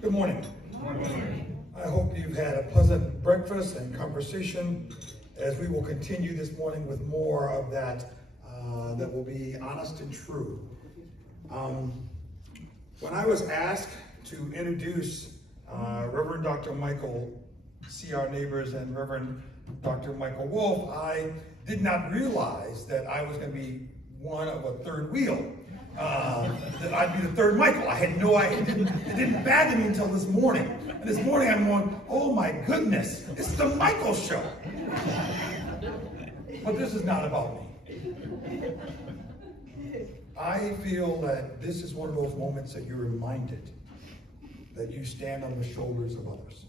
Good morning. Good morning. I hope you've had a pleasant breakfast and conversation as we will continue this morning with more of that that will be honest and true. When I was asked to introduce Reverend Dr. Michael C.R. Neighbors and Reverend Dr. Michael Wolf, I did not realize that I was going to be one of a third wheel. That I'd be the third Michael. I had no idea. It didn't fathom me until this morning. And this morning I'm going, oh my goodness, it's the Michael show. But this is not about me. I feel that this is one of those moments that you're reminded that you stand on the shoulders of others.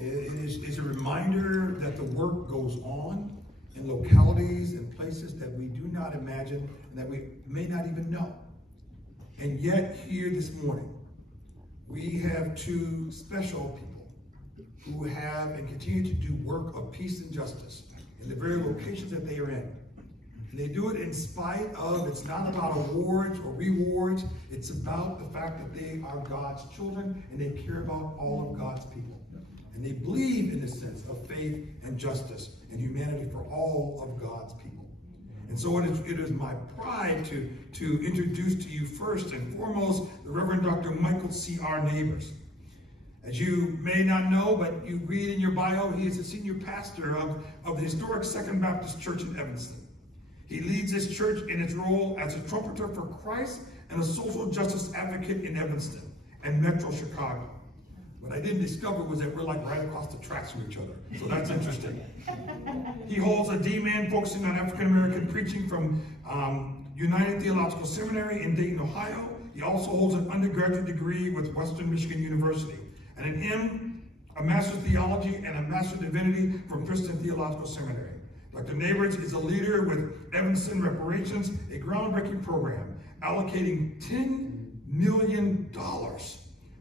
It is a reminder that the work goes on in localities and places that we do not imagine and that we may not even know. And yet here this morning, we have two special people who have and continue to do work of peace and justice in the very locations that they are in. And they do it in spite of, it's not about awards or rewards, it's about the fact that they are God's children and they care about all of God's people. And they believe in the sense of faith and justice and humanity for all of God's people. And so it is my pride to introduce to you first and foremost the Reverend Dr. Michael C.R. Neighbors. As you may not know, but you read in your bio, he is the senior pastor of the historic Second Baptist Church in Evanston. He leads this church in its role as a trumpeter for Christ and a social justice advocate in Evanston and Metro Chicago. What I didn't discover was that we're like right across the tracks from each other. So that's interesting. He holds a D-Man focusing on African-American preaching from United Theological Seminary in Dayton, Ohio. He also holds an undergraduate degree with Western Michigan University and an M, a Master's of Theology and a Master's of Divinity from Princeton Theological Seminary. Dr. Neighbors is a leader with Evanston Reparations, a groundbreaking program allocating $10 million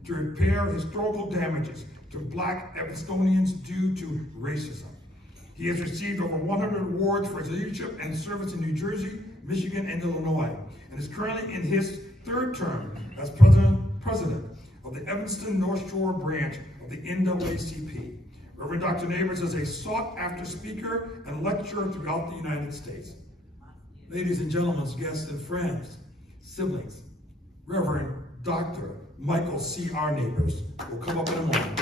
to repair historical damages to Black Evanstonians due to racism. He has received over 100 awards for his leadership and service in New Jersey, Michigan, and Illinois, and is currently in his third term as president of the Evanston North Shore branch of the NAACP. Reverend Dr. Neighbors is a sought-after speaker and lecturer throughout the United States. Ladies and gentlemen, guests and friends, siblings, Reverend Dr. Michael C.R. Neighbors will come up in a moment.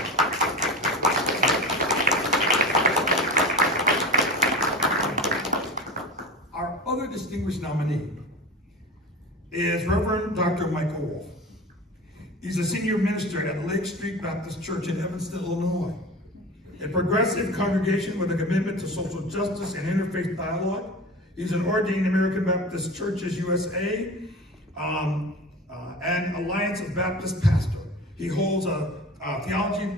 Our other distinguished nominee is Reverend Dr. Michael Wolf. He's a senior minister at Lake Street Baptist Church in Evanston, Illinois, a progressive congregation with a commitment to social justice and interfaith dialogue. He's an ordained American Baptist Churches USA and Alliance of Baptist pastor. He holds a theology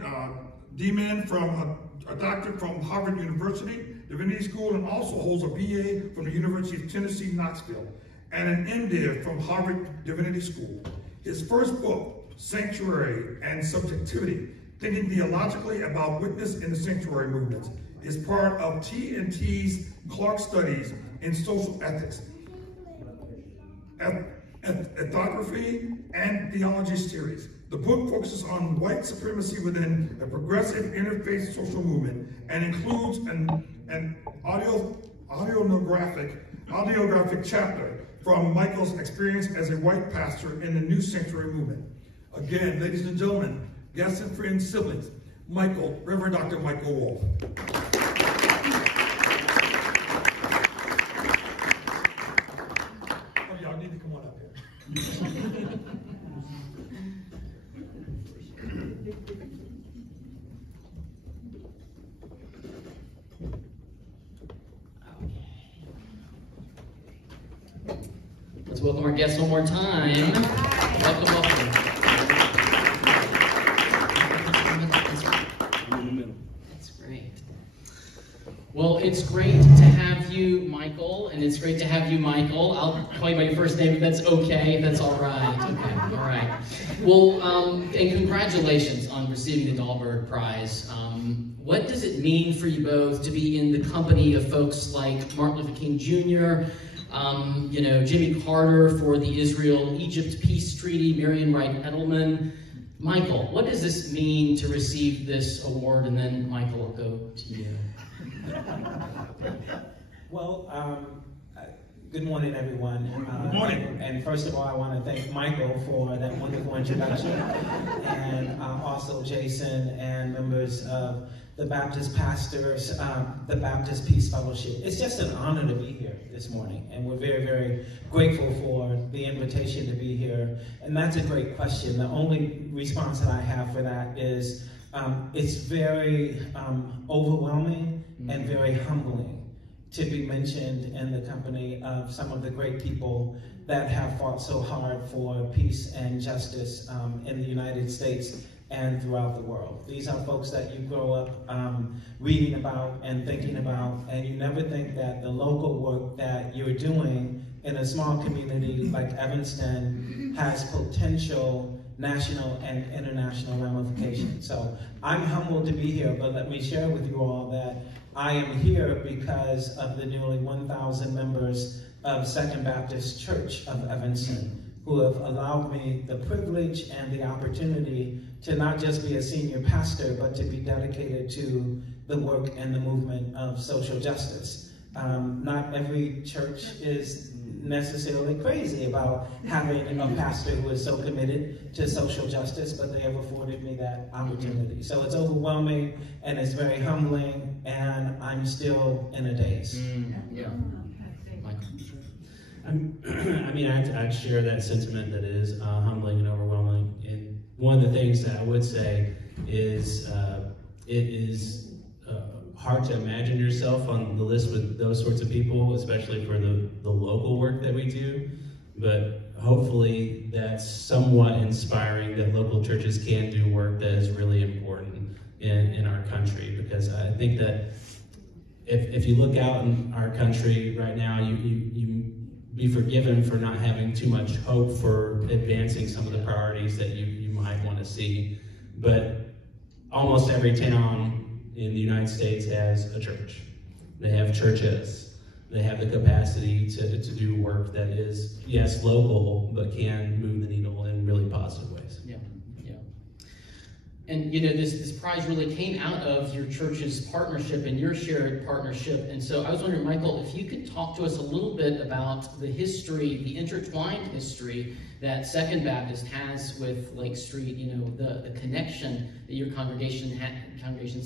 D-Man from a doctorate from Harvard University Divinity School, and also holds a BA from the University of Tennessee, Knoxville, and an MDiv from Harvard Divinity School. His first book, Sanctuary and Subjectivity, Thinking Theologically About Witness in the Sanctuary Movement, is part of T&T's Clark Studies in Social Ethics, Ethnography, and Theology series. The book focuses on white supremacy within a progressive interfaith social movement and includes an audiographic chapter from Michael's experience as a white pastor in the New Sanctuary Movement. Again, ladies and gentlemen, guests and friends, siblings, Reverend Dr. Michael Wolf. Oh, y'all need to come on up here. Let's welcome our guests one more time. Welcome, welcome. That's great. Well, it's great to have you, Michael, and it's great to have you, Michael. I'll call you by your first name if that's okay, if that's all right. Okay, all right. Well, and congratulations on receiving the Dahlberg Prize. What does it mean for you both to be in the company of folks like Martin Luther King Jr., Jimmy Carter for the Israel-Egypt peace treaty, Marian Wright Edelman, Michael, what does this mean to receive this award? And then Michael, will go to you. Well, good morning, everyone. Good morning. And first of all, I want to thank Michael for that wonderful introduction, and also Jason and members of the Baptist pastors, the Baptist Peace Fellowship. It's just an honor to be here this morning, and we're very, very grateful for the invitation to be here. And that's a great question. The only response that I have for that is it's very overwhelming and very humbling to be mentioned in the company of some of the great people that have fought so hard for peace and justice in the United States and throughout the world. These are folks that you grow up reading about and thinking about, and you never think that the local work that you're doing in a small community like Evanston has potential national and international ramifications. So I'm humbled to be here, but let me share with you all that I am here because of the nearly 1,000 members of Second Baptist Church of Evanston, who have allowed me the privilege and the opportunity to not just be a senior pastor, but to be dedicated to the work and the movement of social justice. Not every church is necessarily crazy about having a pastor who is so committed to social justice, but they have afforded me that opportunity. So it's overwhelming, and it's very humbling, and I'm still in a daze. Yeah. I mean, I'd share that sentiment that is humbling and overwhelming. And one of the things that I would say is it is hard to imagine yourself on the list with those sorts of people, especially for the local work that we do. But hopefully that's somewhat inspiring that local churches can do work that is really important in our country. Because I think that if you look out in our country right now, you be forgiven for not having too much hope for advancing some of the priorities that you might want to see. But almost every town in the United States has a church. They have churches. They have the capacity to do work that is, yes, local, but can move the needle in really positive ways. Yeah, yeah. And you know, this prize really came out of your church's partnership and your shared partnership. And so I was wondering, Michael, if you could talk to us a little bit about the history, the intertwined history that Second Baptist has with Lake Street, you know, the connection that your congregations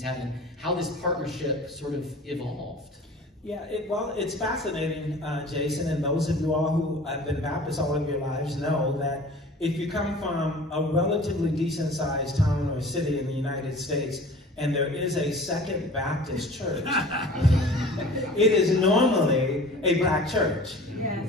have, and how this partnership sort of evolved. Yeah, well, it's fascinating, Jason, and those of you all who have been Baptist all of your lives know that if you come from a relatively decent-sized town or city in the United States, and there is a Second Baptist church, it is normally a black church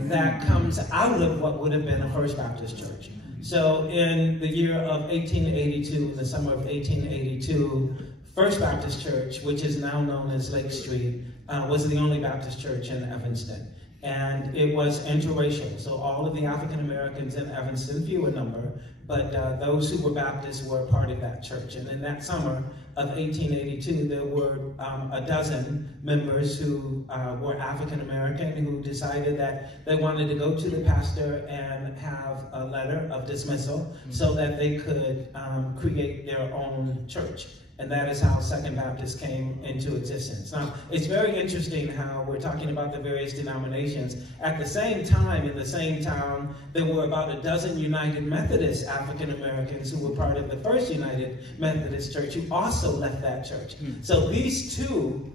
that comes out of what would have been a First Baptist church. So in the year of 1882, in the summer of 1882, First Baptist Church, which is now known as Lake Street, was the only Baptist church in Evanston. And it was interracial, so all of the African Americans in Evanston, few in number, but those who were Baptists were a part of that church. And in that summer of 1882, there were a dozen members who were African American who decided that they wanted to go to the pastor and have a letter of dismissal so that they could create their own church. And that is how Second Baptist came into existence. Now, it's very interesting how we're talking about the various denominations. At the same time, in the same town, there were about a dozen United Methodist African Americans who were part of the First United Methodist Church who also left that church. So these two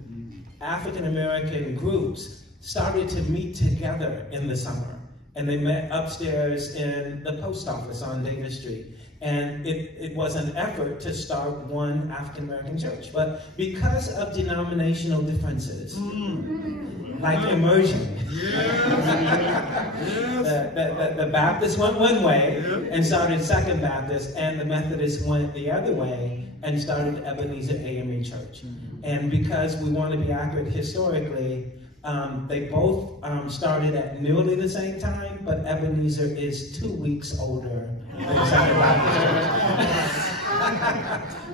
African American groups started to meet together in the summer. And they met upstairs in the post office on Davis Street. And it was an effort to start one African American church. But because of denominational differences, like immersion, the Baptists went one way and started Second Baptist, and the Methodists went the other way and started Ebenezer AME Church. And because we want to be accurate historically, they both started at nearly the same time, but Ebenezer is 2 weeks older than Second Baptist Church.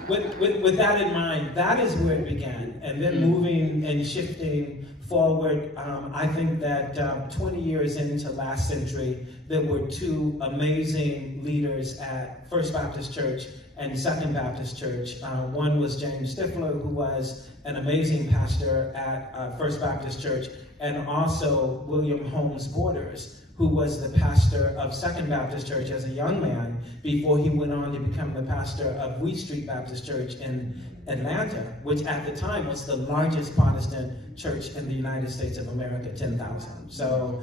With that in mind, that is where it began. And then moving and shifting forward, I think that 20 years into last century, there were two amazing leaders at First Baptist Church and Second Baptist Church. One was James Stifler, who was an amazing pastor at First Baptist Church, and also William Holmes Borders, who was the pastor of Second Baptist Church as a young man before he went on to become the pastor of Wheat Street Baptist Church in Atlanta, which at the time was the largest Protestant church in the United States of America, 10,000. So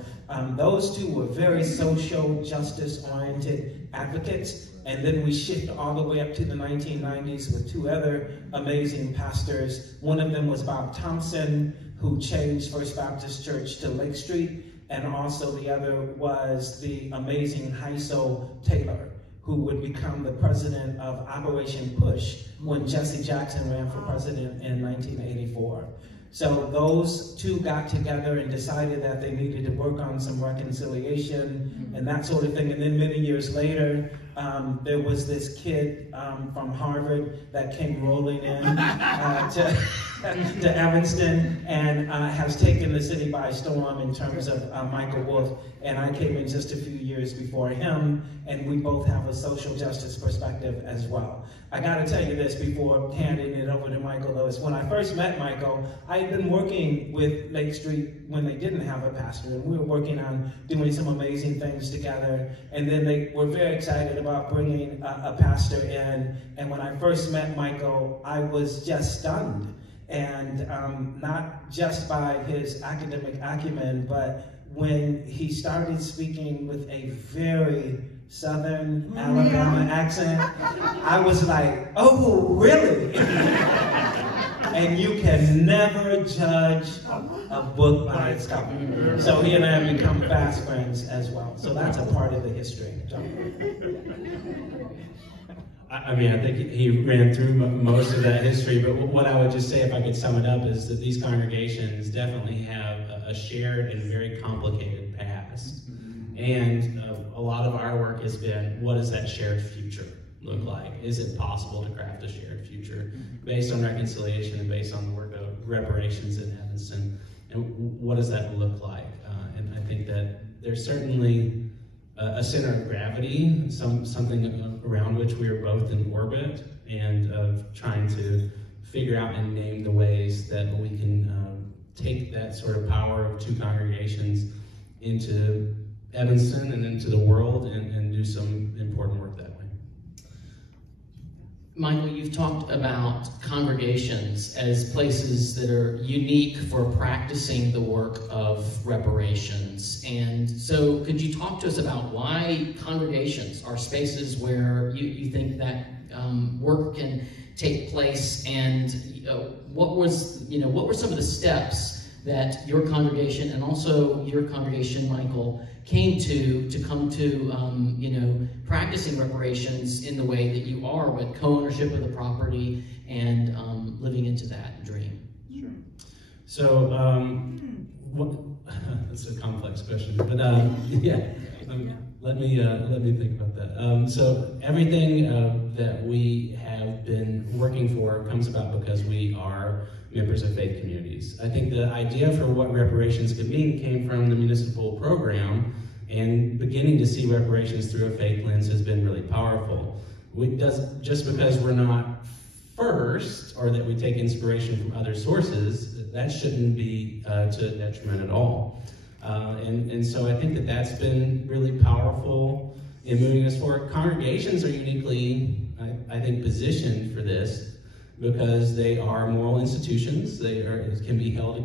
those two were very social justice-oriented advocates. And then we shift all the way up to the 1990s with two other amazing pastors. One of them was Bob Thompson, who changed First Baptist Church to Lake Street. And also the other was the amazing Hyso Taylor, who would become the president of Operation Push when Jesse Jackson ran for president in 1984. So those two got together and decided that they needed to work on some reconciliation and that sort of thing. And then many years later, there was this kid from Harvard that came rolling in to Evanston and has taken the city by storm in terms of Michael Wolff. And I came in just a few years before him, and we both have a social justice perspective as well. I gotta tell you this before handing it over to Michael, though, is when I first met Michael, I had been working with Lake Street when they didn't have a pastor, and we were working on doing some amazing things together. And then they were very excited about bringing a pastor in. And when I first met Michael, I was just stunned. And not just by his academic acumen, but when he started speaking with a very Southern Alabama accent, I was like, oh, really? And you can never judge a book by its cover. So he and I have become fast friends as well. So that's a part of the history. I mean, I think he ran through most of that history, but what I would just say, if I could sum it up, is that these congregations definitely have a shared and very complicated past. And a lot of our work has been, what does that shared future look like? Is it possible to craft a shared future based on reconciliation and based on the work of reparations in Evanston? And what does that look like? And I think that there's certainly a center of gravity, something around which we are both in orbit, and of trying to figure out and name the ways that we can take that sort of power of two congregations into Evanston and into the world and do some important work that way. Michael, you've talked about congregations as places that are unique for practicing the work of reparations. And so could you talk to us about why congregations are spaces where you think that work can take place, and what were some of the steps that your congregation and also your congregation, Michael, came to come to practicing reparations in the way that you are, with co-ownership of the property and living into that dream? Sure. So that's a complex question, but let me think about that. So everything that we have been working for comes about because we are members of faith communities. I think the idea for what reparations could mean came from the municipal program, and beginning to see reparations through a faith lens has been really powerful. Just because we're not first, or that we take inspiration from other sources, that shouldn't be to a detriment at all. And so I think that that's been really powerful in moving us forward. Congregations are uniquely, I think, positioned for this, because they are moral institutions. They can be held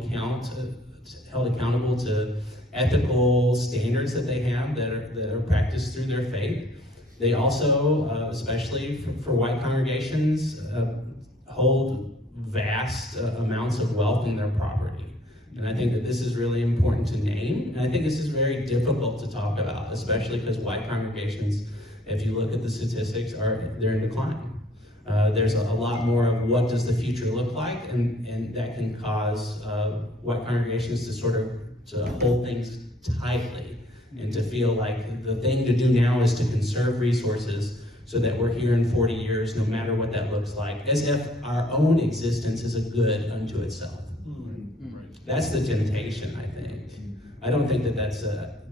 accountable to ethical standards that they have that are practiced through their faith. They also, especially for white congregations, hold vast amounts of wealth in their property. And I think that this is really important to name. And I think this is very difficult to talk about, especially because white congregations, if you look at the statistics, they're in decline. There's a lot more of what does the future look like, and that can cause white congregations to hold things tightly and to feel like the thing to do now is to conserve resources so that we're here in 40 years, no matter what that looks like, as if our own existence is a good unto itself. That's the temptation, I think. I don't think that that's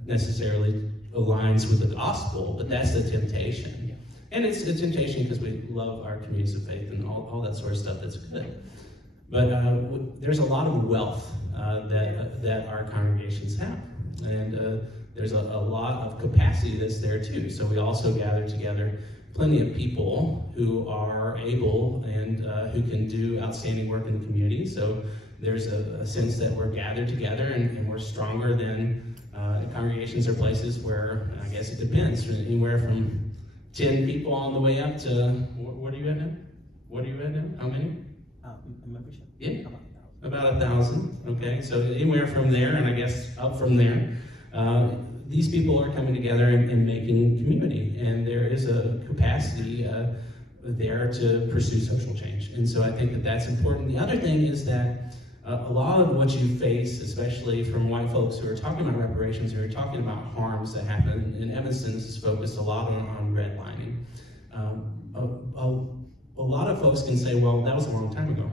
necessarily aligns with the gospel, but that's the temptation. And it's a temptation because we love our communities of faith and all that sort of stuff that's good. But there's a lot of wealth that our congregations have. And there's a lot of capacity that's there too. So we also gather together plenty of people who are able and who can do outstanding work in the community. So there's a sense that we're gathered together and we're stronger than congregations or places where, I guess it depends, anywhere from 10 people all the way up to, what are you at now? What are you at now? How many? Membership? Yeah, about 1,000, okay? So anywhere from there, and I guess up from there, these people are coming together and making community, and there is a capacity there to pursue social change. And so I think that that's important. The other thing is that a lot of what you face, especially from white folks who are talking about reparations, who are talking about harms that happen, and Evanston is focused a lot on redlining. A lot of folks can say, well, that was a long time ago.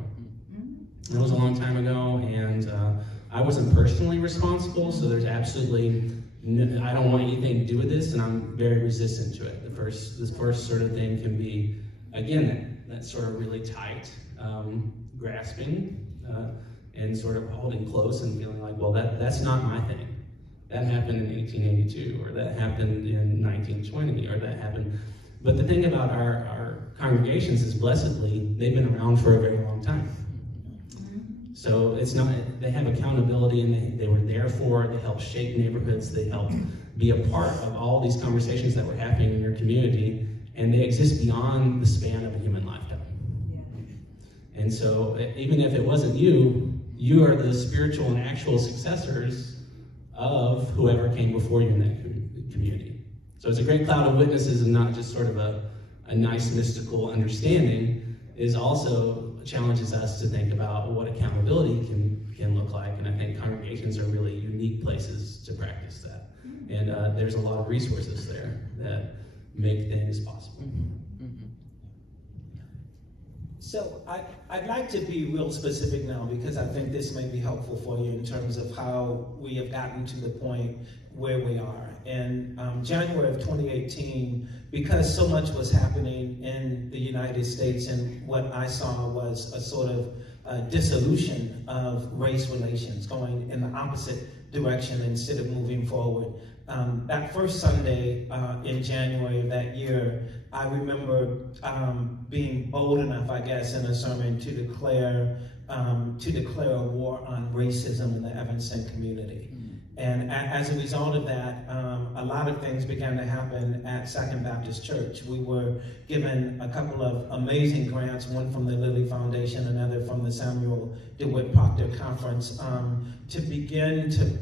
That was a long time ago, and I wasn't personally responsible, so there's absolutely I don't want anything to do with this, and I'm very resistant to it. This first sort of thing can be, again, that sort of really tight grasping and sort of holding close and feeling like, well, that's not my thing. That happened in 1882, or that happened in 1920, or that happened. But the thing about our congregations is, blessedly, they've been around for a very long time. So it's not, they have accountability, and they were there for it. They help shape neighborhoods. They help be a part of all these conversations that were happening in your community, and they exist beyond the span of a human lifetime. Yeah. And so even if it wasn't you, you are the spiritual and actual successors of whoever came before you in that community. So it's a great cloud of witnesses, and not just sort of a nice mystical understanding, is also challenges us to think about what accountability can look like. And I think congregations are really unique places to practice that. And there's a lot of resources there that make things possible. So I'd like to be real specific now, because I think this may be helpful for you in terms of how we have gotten to the point where we are. In January of 2018, because so much was happening in the United States, and what I saw was a sort of dissolution of race relations, going in the opposite direction instead of moving forward. That first Sunday in January of that year, I remember being bold enough, I guess, in a sermon to declare a war on racism in the Evanston community. And as a result of that, a lot of things began to happen at Second Baptist Church. We were given a couple of amazing grants, one from the Lilly Foundation, another from the Samuel DeWitt Proctor Conference, to begin to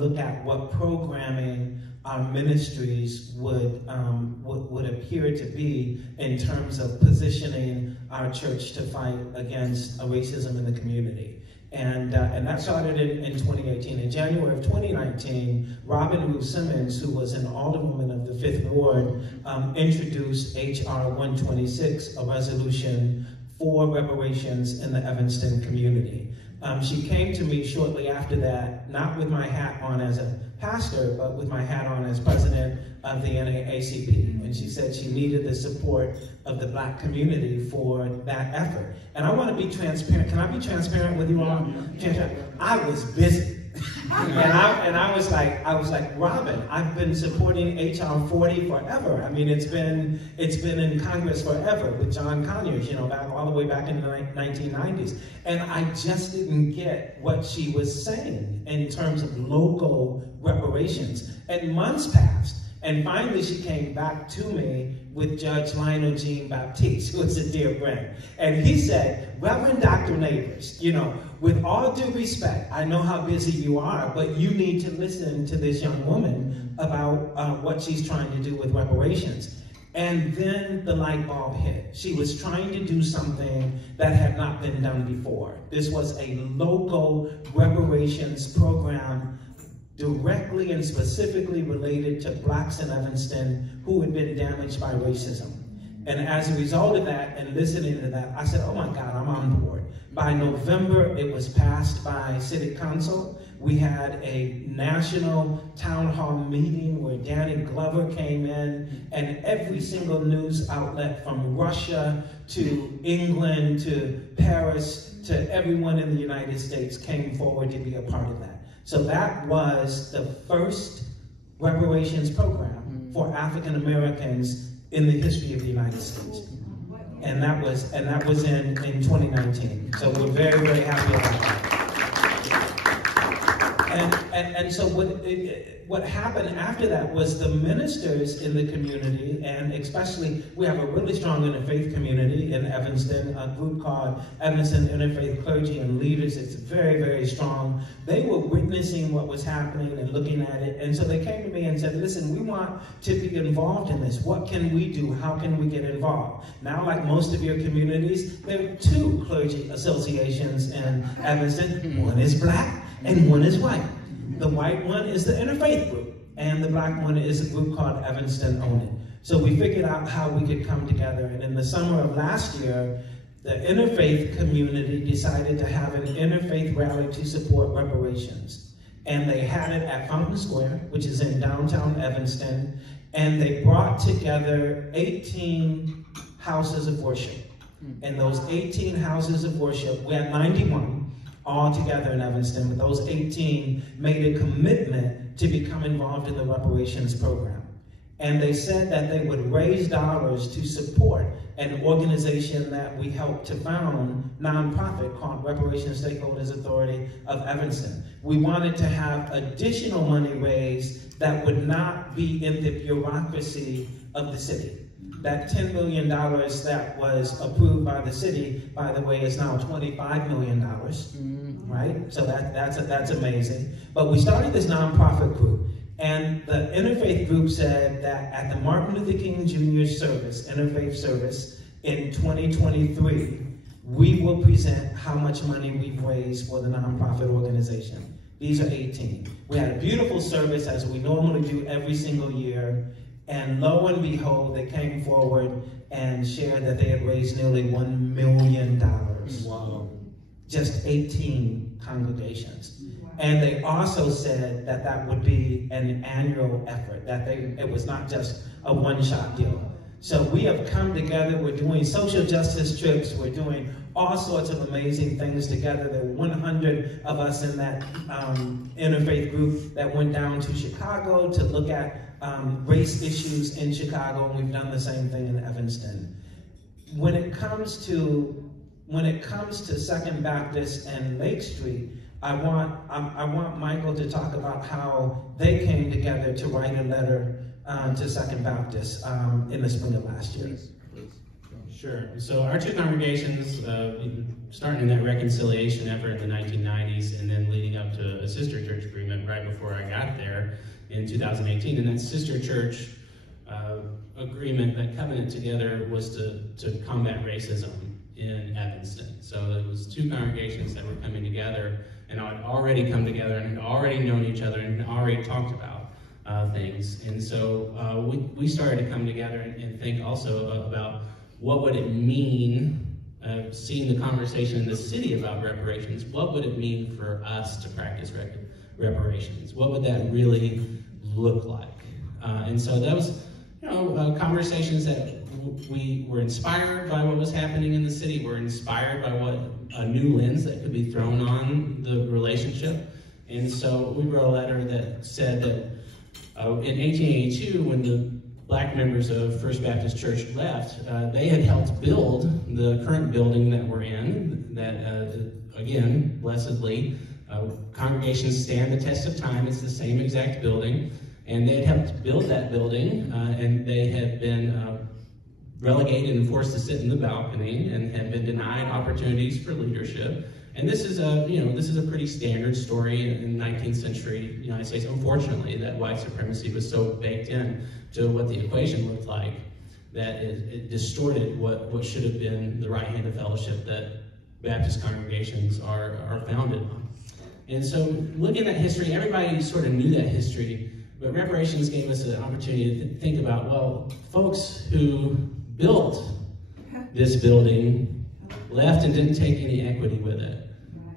look at what programming our ministries would appear to be in terms of positioning our church to fight against racism in the community. And that started in 2018. In January of 2019, Robin Ruth Simmons, who was an alderwoman of the 5th Ward, introduced H.R. 126, a resolution for reparations in the Evanston community. She came to me shortly after that, not with my hat on as a pastor, but with my hat on as president of the NAACP. And she said she needed the support of the Black community for that effort. And I want to be transparent. Can I be transparent with you all? Yeah. I was busy. and I was like, Robin, I've been supporting HR 40 forever. I mean, it's been in Congress forever with John Conyers, back all the way back in the 1990s. And I just didn't get what she was saying in terms of local reparations. And months passed, and finally she came back to me with Judge Lionel Jean Baptiste, who is a dear friend. And he said, Reverend Dr. Neighbors, with all due respect, I know how busy you are, but you need to listen to this young woman about what she's trying to do with reparations. And then the light bulb hit. She was trying to do something that had not been done before. This was a local reparations program directly and specifically related to Blacks in Evanston who had been damaged by racism. And as a result of that and listening to that, I said, oh my God, I'm on board. By November, it was passed by City Council. We had a national town hall meeting where Danny Glover came in, and every single news outlet from Russia to England to Paris to everyone in the United States came forward to be a part of that. So that was the first reparations program for African Americans in the history of the United States. And that was in 2019. So we're very, very happy about that. And so what happened after that was the ministers in the community, and especially we have a really strong interfaith community in Evanston, a group called Evanston Interfaith Clergy and Leaders. It's very, very strong. They were witnessing what was happening and looking at it, and so they came to me and said, listen, we want to be involved in this. What can we do? How can we get involved? Now, like most of your communities, there are 2 clergy associations in Evanston. One is black and one is white. The white one is the interfaith group, and the black one is a group called Evanston Own It. So we figured out how we could come together, and in the summer of last year, the interfaith community decided to have an interfaith rally to support reparations. And they had it at Fountain Square, which is in downtown Evanston, and they brought together 18 houses of worship. And those 18 houses of worship, we had 91, all together in Evanston, but those 18 made a commitment to become involved in the reparations program. And they said that they would raise dollars to support an organization that we helped to found, nonprofit, called Reparations Stakeholders Authority of Evanston. We wanted to have additional money raised that would not be in the bureaucracy of the city. That $10 million that was approved by the city, by the way, is now $25 million, right? So that's amazing. But we started this nonprofit group, and the interfaith group said that at the Martin Luther King Jr. service, interfaith service, in 2023, we will present how much money we've raised for the nonprofit organization. These are 18. We had a beautiful service, as we normally do every single year. And lo and behold, they came forward and shared that they had raised nearly $1 million. Wow. Just 18 congregations. Wow. And they also said that that would be an annual effort, that it was not just a one-shot deal. So we have come together, we're doing social justice trips, we're doing all sorts of amazing things together. There were 100 of us in that interfaith group that went down to Chicago to look at race issues in Chicago, and we've done the same thing in Evanston. When it comes to Second Baptist and Lake Street, I want Michael to talk about how they came together to write a letter to Second Baptist in the spring of last year. Sure. So our 2 congregations, starting in that reconciliation effort in the 1990s, and then leading up to a sister church agreement right before I got there in 2018. And that sister church agreement, that covenant together, was to combat racism in Evanston. So it was 2 congregations that were coming together, and had already come together and had already known each other and had already talked about things. And so we started to come together and think also about what would it mean, seeing the conversation in the city about reparations, what would it mean for us to practice reparations? What would that really look like? And so that was, conversations that we were inspired by what was happening in the city. We're inspired by what a new lens that could be thrown on the relationship. And so we wrote a letter that said that in 1882, when the black members of First Baptist Church left, they had helped build the current building that we're in, that, again, blessedly, congregations stand the test of time. It's the same exact building. And they had helped build that building, and they had been relegated and forced to sit in the balcony and had been denied opportunities for leadership. And this is a pretty standard story in the 19th century United States. Unfortunately, that white supremacy was so baked in to what the equation looked like that it distorted what should have been the right hand of fellowship that Baptist congregations are founded on. And so, looking at history, everybody sort of knew that history, but reparations gave us an opportunity to think about, well, folks who built this building left and didn't take any equity with it.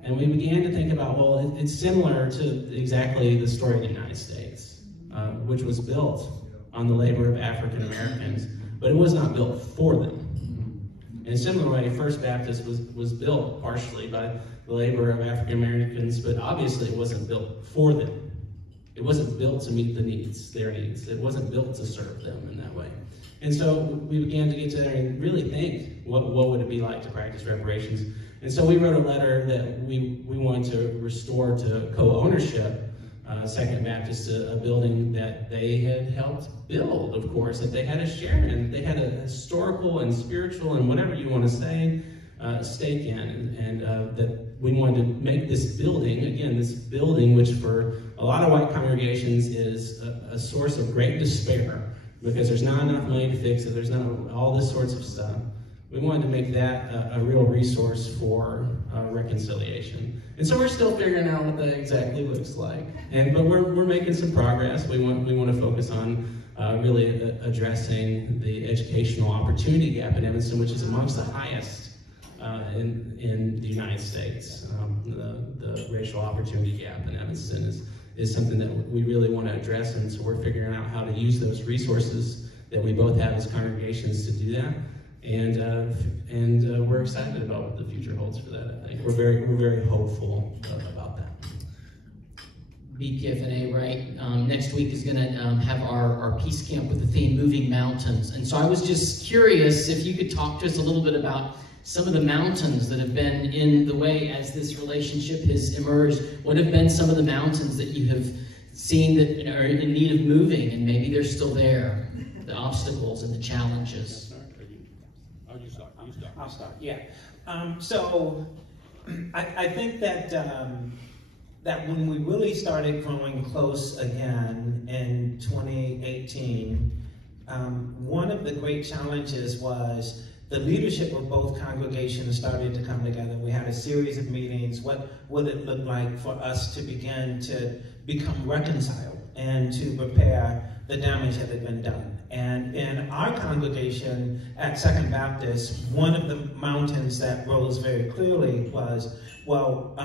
And we began to think about, well, it's similar to exactly the story of the United States, which was built on the labor of African Americans, but it was not built for them. In a similar way, First Baptist was built partially by the labor of African Americans, but obviously it wasn't built for them. It wasn't built to meet the needs, their needs. It wasn't built to serve them in that way. And so we began to get together and really think, what would it be like to practice reparations? And so we wrote a letter that we wanted to restore to co-ownership Second Baptist, a building that they had helped build, of course, that they had a share in. They had a historical and spiritual and whatever you want to say, stake in. And that we wanted to make this building, again, this building which for a lot of white congregations is a source of great despair because there's not enough money to fix it, there's not all this sorts of stuff. We wanted to make that a real resource for reconciliation. And so we're still figuring out what that exactly looks like. But we're making some progress. We want to focus on really addressing the educational opportunity gap in Evanston, which is amongst the highest in the United States. The racial opportunity gap in Evanston is something that we really want to address, and so we're figuring out how to use those resources that we both have as congregations to do that. And we're excited about what the future holds for that. I think we're very hopeful about that. BPFNA, right? Next week is going to have our Peace Camp with the theme Moving Mountains. And so I was just curious if you could talk to us a little bit about some of the mountains that have been in the way as this relationship has emerged. What have been some of the mountains that you have seen that are in need of moving, and maybe they're still there, the obstacles and the challenges? I'll start, yeah. So I think that that when we really started growing close again in 2018, one of the great challenges was the leadership of both congregations started to come together. We had a series of meetings. What would it look like for us to begin to become reconciled and to repair the damage that had been done? And in our congregation at Second Baptist, one of the mountains that rose very clearly was, well,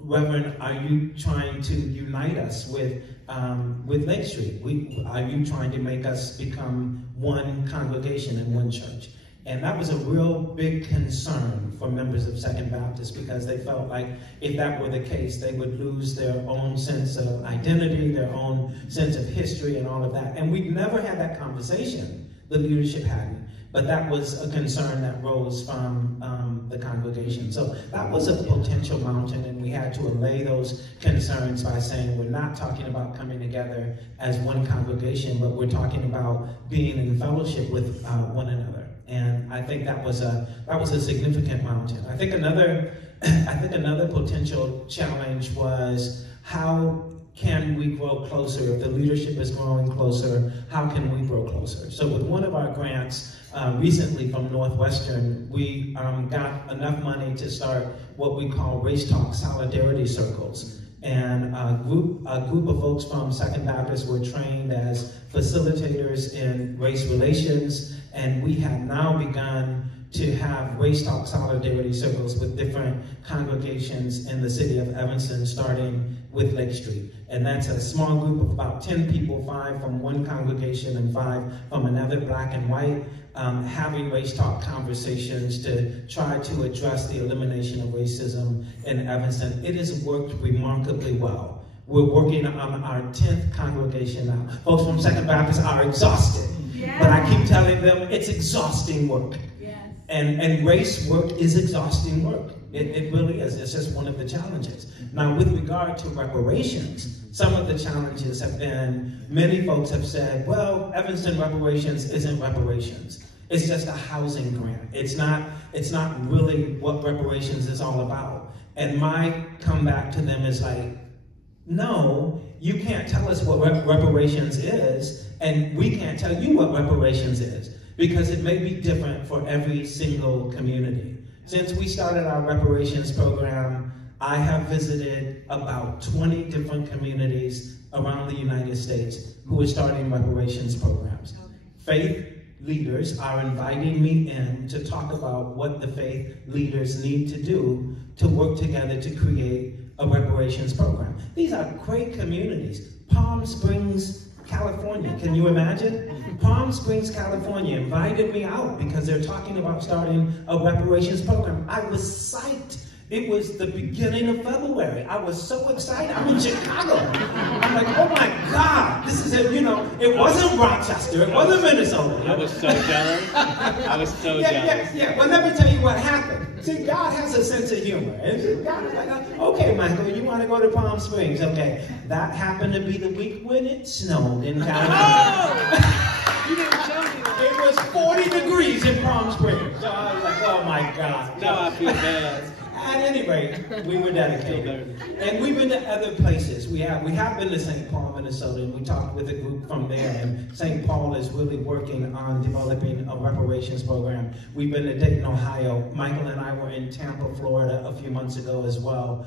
Reverend, are you trying to unite us with Lake Street? Are you trying to make us become one congregation and one church? And that was a real big concern for members of Second Baptist because they felt like if that were the case, they would lose their own sense of identity, their own sense of history and all of that. And we'd never had that conversation. The leadership hadn't. But that was a concern that rose from the congregation. So that was a potential mountain, and we had to allay those concerns by saying we're not talking about coming together as one congregation, but we're talking about being in fellowship with one another. And I think that was a significant mountain. I think another potential challenge was how can we grow closer? If the leadership is growing closer, how can we grow closer? So with one of our grants recently from Northwestern, we got enough money to start what we call Race Talk Solidarity Circles. And a group of folks from Second Baptist were trained as facilitators in race relations, and we have now begun to have Race Talk Solidarity Circles with different congregations in the city of Evanston, starting with Lake Street. And that's a small group of about 10 people, 5 from one congregation and 5 from another, black and white, having race talk conversations to try to address the elimination of racism in Evanston. It has worked remarkably well. We're working on our 10th congregation now. Folks from Second Baptist are exhausted, but I keep telling them it's exhausting work. And race work is exhausting work. It really is. It's just one of the challenges. Now, with regard to reparations, some of the challenges have been, many folks have said, well, Evanston reparations isn't reparations. It's just a housing grant. It's not really what reparations is all about. And my comeback to them is like, no, you can't tell us what reparations is, and we can't tell you what reparations is, because it may be different for every single community. Since we started our reparations program, I have visited about 20 different communities around the United States who are starting reparations programs. Faith leaders are inviting me in to talk about what the faith leaders need to do to work together to create a reparations program. These are great communities. Palm Springs, California, can you imagine? Palm Springs, California invited me out because they're talking about starting a reparations program. I was psyched. It was the beginning of February. I was so excited. I'm in Chicago. I'm like, oh my God, this is it. You know, it wasn't Rochester. It wasn't Minnesota. I was so jealous. I was so jealous. Yeah. Well, let me tell you what happened. See, God has a sense of humor. And God was like, okay, Michael, you want to go to Palm Springs? Okay. That happened to be the week when it snowed in California. You didn't tell me that. It was 40 degrees in Palm Springs. So I was like, oh my God. Now I feel bad. At any rate, we were dedicated. And we've been to other places. We have been to St. Paul, Minnesota, and we talked with a group from there. And St. Paul is really working on developing a reparations program. We've been to Dayton, Ohio. Michael and I were in Tampa, Florida a few months ago as well.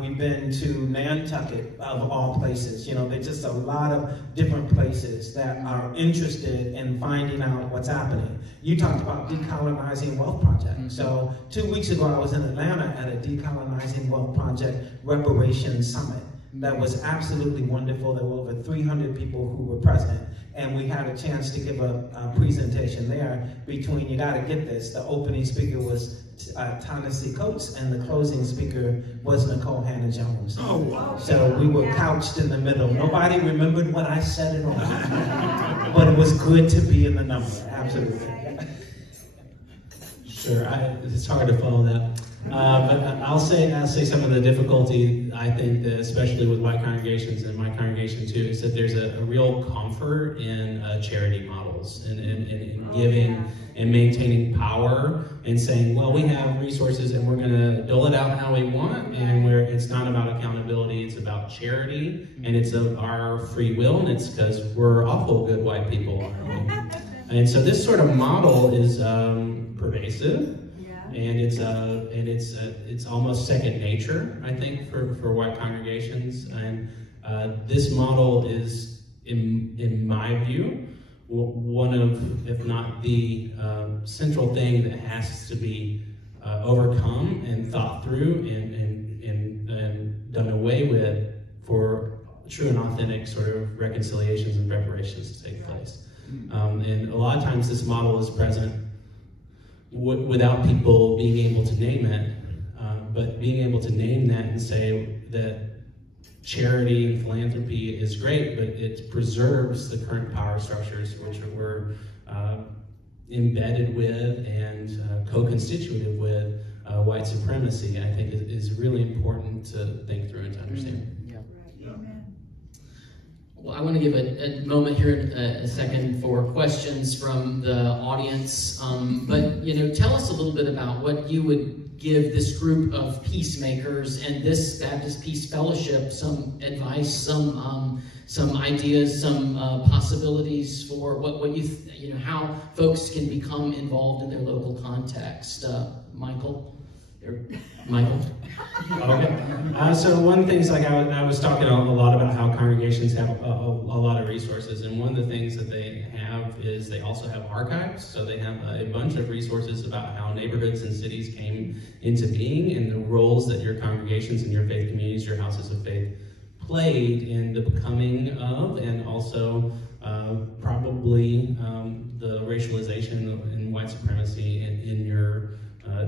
We've been to Nantucket, of all places. You know, there's just a lot of different places that are interested in finding out what's happening. You talked about Decolonizing Wealth Project. So 2 weeks ago, I was in Atlanta at a Decolonizing Wealth Project Reparations Summit. That was absolutely wonderful. There were over 300 people who were present, and we had a chance to give a presentation there between, you gotta get this, the opening speaker was Ta-Nehisi Coates, and the closing speaker was Nicole Hannah-Jones. Oh, wow. So we were couched in the middle. Nobody remembered what I said at all, but it was good to be in the number, absolutely. Sure, it's hard to follow that. But I'll say some of the difficulty, I think, that especially with white congregations and my congregation too, is that there's a real comfort in charity models and giving and maintaining power and saying, well, we have resources and we're going to dole it out how we want, and where it's not about accountability, it's about charity, and it's of our free will, and it's because we're awful good white people. And so this sort of model is pervasive. And it's almost second nature, I think, for white congregations. And this model is, in my view, one of, if not the central thing that has to be overcome and thought through and done away with for true and authentic sort of reconciliations and reparations to take place. And a lot of times this model is present without people being able to name it, but being able to name that and say that charity and philanthropy is great, but it preserves the current power structures which we're embedded with and co-constitutive with white supremacy. I think it is really important to think through and to understand. Well, I want to give a moment here in a second for questions from the audience. But, you know, tell us a little bit about what you would give this group of peacemakers and this Baptist Peace Fellowship, some advice, some ideas, some possibilities for what you know, how folks can become involved in their local context. Michael? Michael? Okay. So one of the things, like I was talking a lot about how congregations have a lot of resources, and one of the things that they have is they also have archives. So they have a bunch of resources about how neighborhoods and cities came into being and the roles that your congregations and your faith communities, your houses of faith, played in the becoming of, and also probably the racialization and white supremacy in your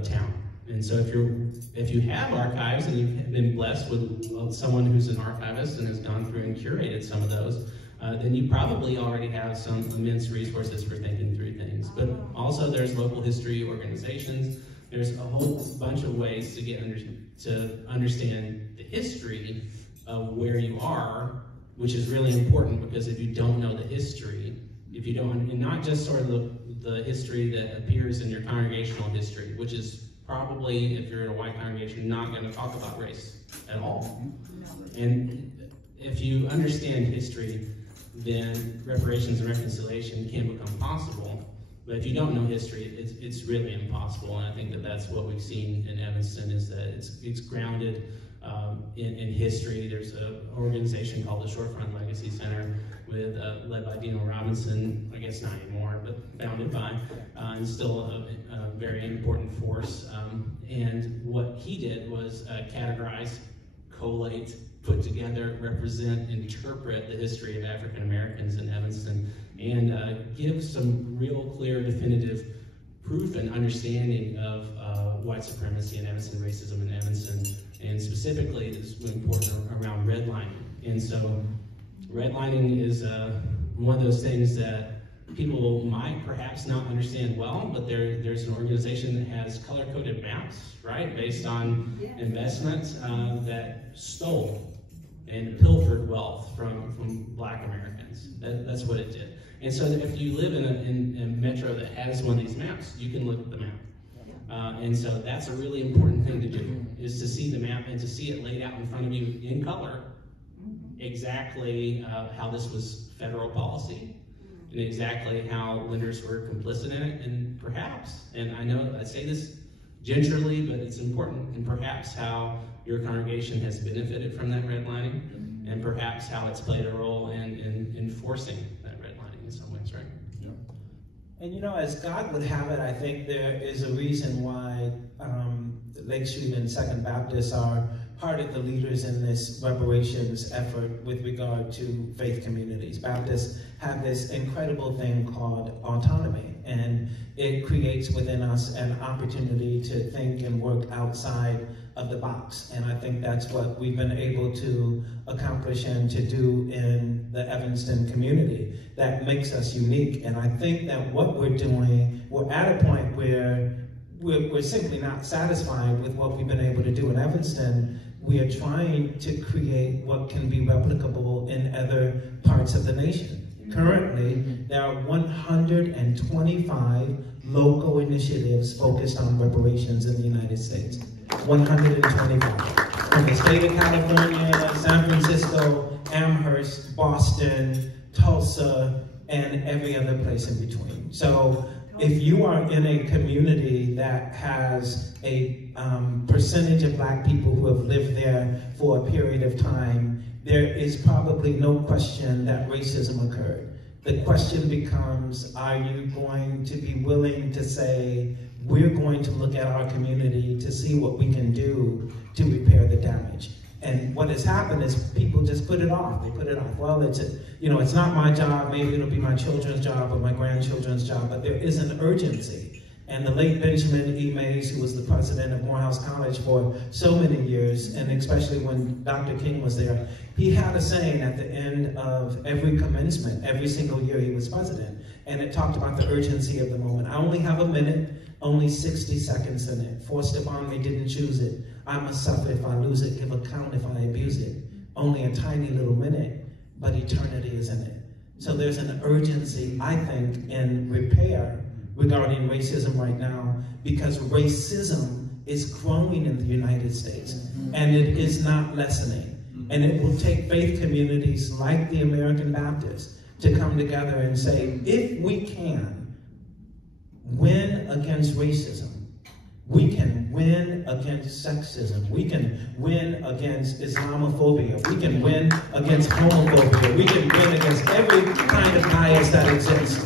town. And so if you have archives and you've been blessed with someone who's an archivist and has gone through and curated some of those, then you probably already have some immense resources for thinking through things. But also there's local history organizations. There's a whole bunch of ways to understand the history of where you are, which is really important, because if you don't know the history, if you don't, and not just sort of the history that appears in your congregational history, which is probably, if you're in a white congregation, not going to talk about race at all. And if you understand history, then reparations and reconciliation can become possible. But if you don't know history, it's really impossible. And I think that that's what we've seen in Evanston, is that it's grounded in history. There's an organization called the Shorefront Legacy Center with led by Dino Robinson, I guess not anymore, but founded by, and still a very important force. And what he did was categorize, collate, put together, represent, interpret the history of African Americans in Evanston, and give some real clear, definitive proof and understanding of white supremacy in Evanston, racism in Evanston, and specifically is important around redlining. And so redlining is one of those things that people might perhaps not understand well, but there's an organization that has color-coded maps, right, based on investments that stole and pilfered wealth from Black Americans. That's what it did. And so if you live in a metro that has one of these maps, you can look at the map. And so that's a really important thing to do, is to see the map and to see it laid out in front of you in color, exactly how this was federal policy, and exactly how lenders were complicit in it, and perhaps, and I know I say this gingerly, but it's important, and perhaps how your congregation has benefited from that redlining, and perhaps how it's played a role in enforcing that redlining in some ways, right? Yeah. And you know, as God would have it, I think there is a reason why Lake Street and Second Baptist are part of the leaders in this reparations effort with regard to faith communities. Baptists have this incredible thing called autonomy, and it creates within us an opportunity to think and work outside of the box. And I think that's what we've been able to accomplish and to do in the Evanston community. That makes us unique. And I think that what we're doing, we're at a point where we're simply not satisfied with what we've been able to do in Evanston. We are trying to create what can be replicable in other parts of the nation. Currently, there are 125 local initiatives focused on reparations in the United States. 125. From the state of California, San Francisco, Amherst, Boston, Tulsa, and every other place in between. So if you are in a community that has a percentage of Black people who have lived there for a period of time, there is probably no question that racism occurred. The question becomes, are you going to be willing to say, we're going to look at our community to see what we can do to repair the damage? And what has happened is people just put it off. They put it off. Well, it's not my job. Maybe it'll be my children's job or my grandchildren's job. But there is an urgency. And the late Benjamin E. Mays, who was the president of Morehouse College for so many years, and especially when Dr. King was there, he had a saying at the end of every commencement, every single year he was president. And it talked about the urgency of the moment. I only have a minute, only 60 seconds in it. Forced upon me, didn't choose it. I must suffer if I lose it, give account if I abuse it. Only a tiny little minute, but eternity is in it. So there's an urgency, I think, in repair regarding racism right now, because racism is growing in the United States, and it is not lessening. And it will take faith communities like the American Baptists to come together and say, if we can win against racism, we can win against sexism, we can win against Islamophobia, we can win against homophobia, we can win against every kind of bias that exists.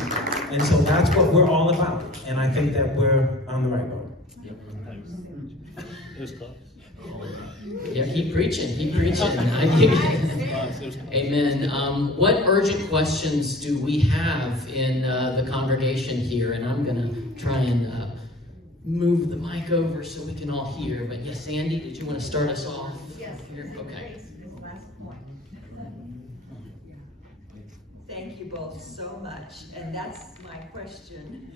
And so that's what we're all about. And I think that we're on the right road. It was close. Yeah, keep preaching, keep preaching. Amen. What urgent questions do we have in the congregation here? And I'm going to try and move the mic over so we can all hear. But yes, Sandy, did you want to start us off? Yes. Here? Okay. Last point. Thank you both so much. And that's my question.